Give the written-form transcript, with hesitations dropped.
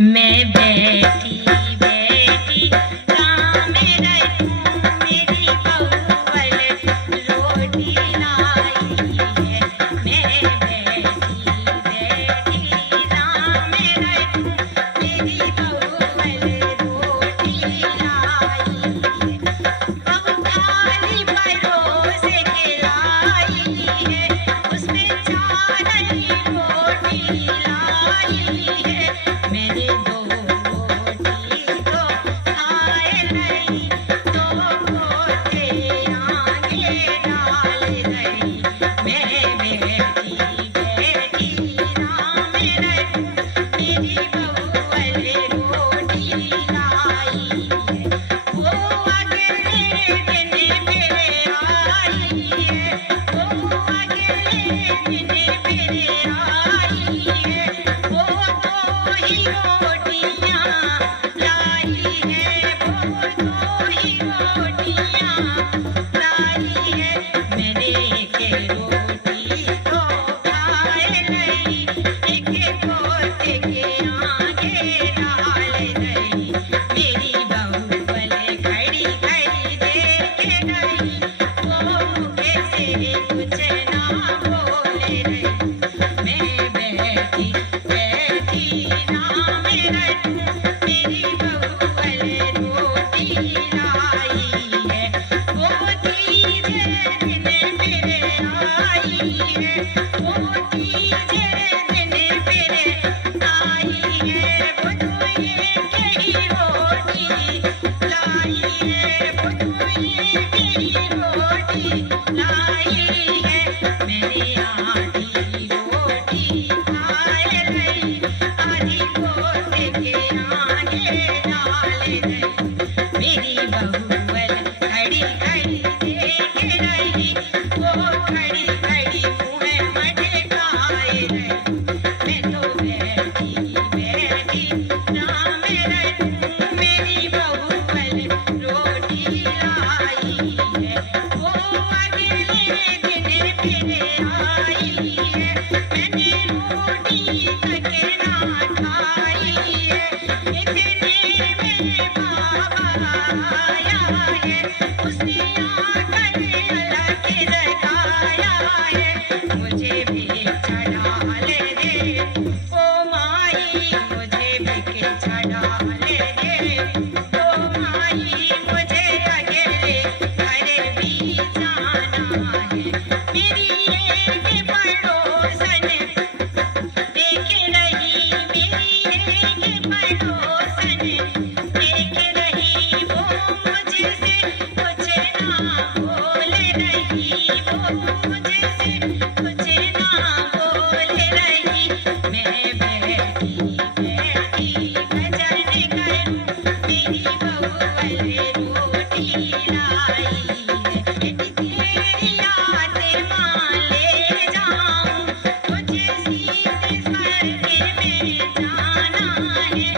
मैं बैठी बैठी काम रखूं, मेरी बउअल रोटी लाई है। मैं बैठी बैठी काम रखूं, मेरी बउअल रोटी लाई है। बहू थाली परोस के लाई है, उसमें चावल रोटी लाई है। मैंने दो रोटी तो खाए नहीं, दो पोते आगे डाल गई। मैं बैठी बैठी राम रखूं, मेरी बउअल रोटी लाई है। वो अगले दिन मेरे आई है, वो अगले दिन मेरे आई है। वो दो ही रोटियां लाई है, वो दो ही रोटियां लाई है। मैंने एक रोटी तो खाए नहीं, एक पोते के आगे डाल गई। मेरी बउअल खड़ी खड़ी देख गई, वो मुझे से कुछ ना बोले रही। मैं बैठी बैठी नाम रखूं, मेरी बउअल रोटी लाई है। वो तीजे दिन मेरे आई है, वो तीजे दिन मेरे आई है। वो तो एक ही रोटी लाई है, वो तो एक ही रोटी लाई है। मैंने आधी रोटी खाए नहीं, आधी पोते के आगे डाल गई। मेरी बउअल खड़ी खड़ी देख रही, वो खड़ी खड़ी मुँह मटकाए रही। मैं तो बैठी बैठी नाम रखूं, मेरी बउअल रोटी लाई है। वो अगले दिन मेरे आई है, मैंने रोटी तक ना खाई है। इतने में बाबा आया है, उसने आकर अलग जगाया है। मुझे भी चढ़ा ले ओ माई, मुझे भी चढ़ा ले ओ माई। मुझे अगले घर भी जाना है। मेरी एक पड़ोसन देख रही, मेरी एक पड़ोसन देख रही, वो मुझसे कुछ ना बोल रही, वो मुझसे कुछ ना बोल रही। मैं बैठी बैठी भजन करूं, मेरी बउअल रोटी लाई है। तेरी आत्मा ले जाऊं, मुझे सीधे स्वर्ग में जाना है।